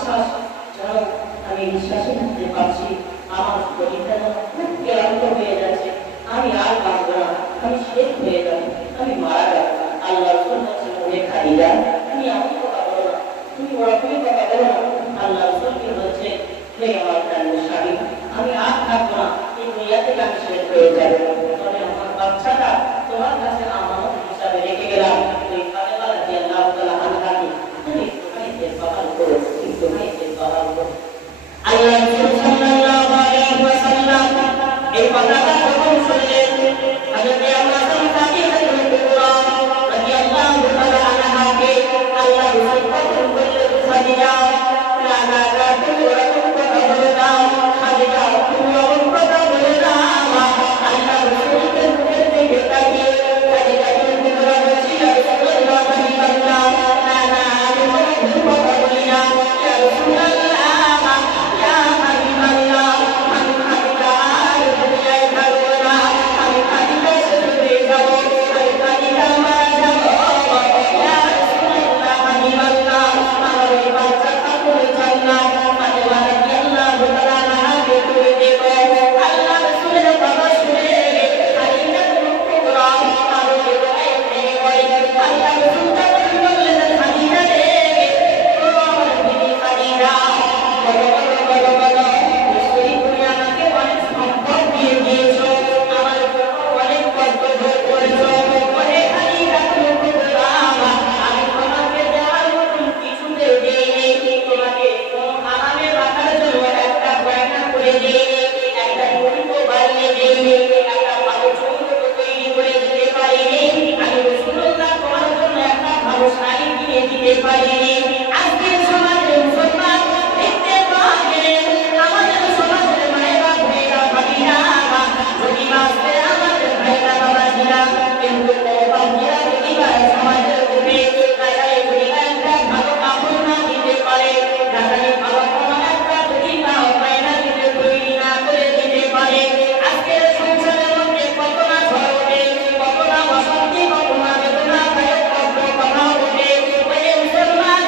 নিঃশ্বাস যেন আমি নিঃশ্বাসে নিতে পারছি, আমার শরীরটা যেন খুব ক্লান্ত হয়ে যাচ্ছে, আমি আর বাঁচবো না, আমি শেষ হয়ে যাবো, আমি মারা যাবো। আল্লাহ রসুল বলছেন, ওরে খাদিজা, তুমি এমন কথা বলো না, তুমি ওরকমই কথা বলো না। আল্লাহ রসুলকে বলছে, হে আমার প্রাণের স্বামী, আমি আর থাকবো না, এই দুনিয়া থেকে আমি শেষ হয়ে যাবো, তবে আমার বাচ্চাটা তোমার কাছে আমানত হিসাবে রেখে গেলাম। ওই ফাতেমা রাদিয়াল্লাহু তাআলা আনহাকে তুমি একটুখানি দেখভাল করো, একটুখানি দেখভাল করো। আল্লাহ রাসূল সাল্লাল্লাহু আলাইহি ওয়াসাল্লাম এই কথাটা যখন শুনলেন, হযরত আম্মা ফাতিমাতুল কুবরা রাদিয়াল্লাহু তাআলা আনহাকে আল্লাহ রাসূল তখন বললেন, খাদিজা না না না, তুমি ওরকম কথা বলো না, খাদিজা তুমি ওরকম কথা বলো না। আল্লাহ রাসূলকে মুখের দিকে তাকিয়ে খাদিজা বিনতে বলছি, ইয়া রাসূলুল্লাহ সাল্লাল্লাহু আলাইহি ওয়াসাল্লাম, না না, আমি কোনো ভুল কথা বলি না, ইয়া রাসূলুল্লাহ, ইয়া হাবিবাল্লাহ, আমি খাদিজা আর দুনিয়ায় থাকবো না, আমি খাদিজা শেষ হয়ে যাবো, আমি খাদিজা মারা যাবো, ইয়া রাসূলুল্লাহ হাবিবাল্লাহ, আমার ওই বাচ্চা থাকবে জান্নাত, ফাতেমা রাদিয়াল্লাহু তাআলা আনহাকে তুলে দেব। আল্লাহ রাসূলের কথা শুনে খাদিজাতুল কুবরা আরো ভয় পেয়ে গেলেন। আল্লাহ রাসূল তখন বললেন, খাদিজা রে, ও আমার বিবি খাদিজা, বলো বলো বলো বলো, নিশ্চয়ই তুমি আমাকে অনেক সম্পদ দিয়ে দিয়েছো, আমার জন্য অনেক কষ্ট ভোগ করেছো, ওরে খাদিজাতুল কুবরা, আমি তোমাকে দেওয়ার মতন কিছুতে দেইনি, তোমাকে কোনো আরামে রাখার জন্য একটা গয়না করে দেইনি, একটা মুড়িও বানিয়ে দেইনি, একটা ভালো চৌকিও তৈরি করে দিতে পারিনি, আমি রাসূলুল্লাহ তোমার জন্য একটা ভালো শাড়ি কিনে দিতে পারিনি। আজকের সমাজে মুসলমান দেখতে পাবেন, আমাদের সমাজের মায়েরা ভাইরা ভাবিরা, যদি বাঁচতে আমাদের ভাইরা বাবাজিরা, কিন্তু বাবাজিরা যদি বা সমাজের বুকে গায়ে যদি একটা ভালো কাপড় না দিতে পারে, গায়ে ভালো কোনো একটা যদি বা গয়না দিতে তৈরি না করে দিতে পারে, আজকের সংসারের মধ্যে কত না ঝড় ওঠে, কত না অশান্তি, কত না বেদনাদায়ক কত কথা ওঠে। ওই মুসলমান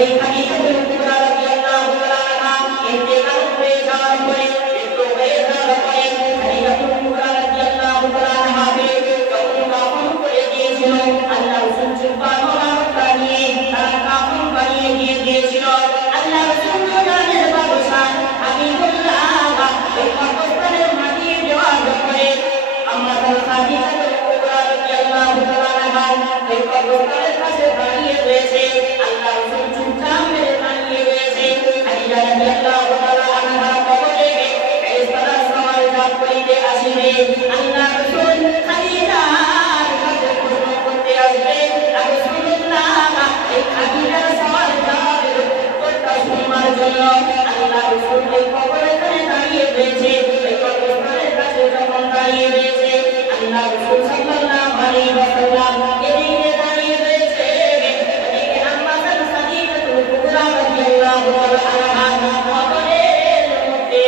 এই খাদিজাতুল কুবরা রাদিয়াল্লাহু তাআলা ইন্তেকাল হয়ে যাওয়ার পরে একটু হয়ে যাওয়ার পরে খাদিজাতুল কুবরা রাদিয়াল্লাহু তাআলা যখন কাফন করে দিয়েছিল আল্লাহ রাসূল জুব্বা মোবারক বানিয়ে তারা কাফন বানিয়ে দিয়ে দিয়েছিল আল্লাহ রাসূল জানের বাদশা হাবিবুল্লাহ এই পাকিস্তানের মাটি দেওয়ার পরে আমরা খাদিজাতুল কুবরা রাদিয়াল্লাহু তাআলা এই পাকিস্তানের কাছে দাঁড়িয়ে রয়েছে আল্লাহ রাসূল চুপচাপ মেরে দাঁড়িয়ে রয়েছে খাদিজা রাদিয়াল্লাহু তাআলা আনহা কবরে ফেরেশতারা সওয়াল জবাব করিতে আসিবে আল্লাহ রাসূল খাদিজার কাছে প্রশ্ন করতে আসবে রাসূলুল্লাহ এই খাদিজার সওয়াল জবাবের উত্তরটা শুনবার জন্য আল্লাহ রাসূল এই কবরে দাঁড়িয়ে রয়েছে এই পাকিস্তানের কাছে যখন দাঁড়িয়ে রয়েছে আল্লাহ রাসূল সাল্লাল্লাহু আলাইহি ওয়াসাল্লাম এদিকে দাঁড়িয়ে রয়েছে এদিকে আম্মা জান খাদিজাতুল কুবরা রাদিয়াল্লাহু তাআলা আনহা কবরের মধ্যে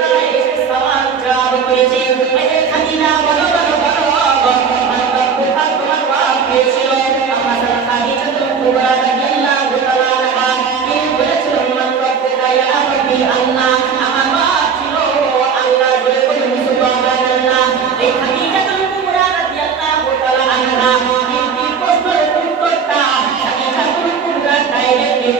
দাঁড়িয়ে এসে সওয়াল জবাব করেছে এই খাদিজা বলো বলো বলো তোমার বাপ কে ছিল আম্মা জান খাদিজাতুল কুবরা রাদিয়াল্লাহু তাআলা আনহা তিনি বলেছিলেন মান রব্বুকা ইয়া আবি আল্লাহ আমার বাপ ছিল আল্লাহ বলে বলুন সুবহানাল্লাহ এই খাদিজাতুল কুবরা রাদিয়াল্লাহু তাআলা আনহা এই প্রশ্নের উত্তরটা খাদিজাতুল কুবরা ডাইরেক্টলি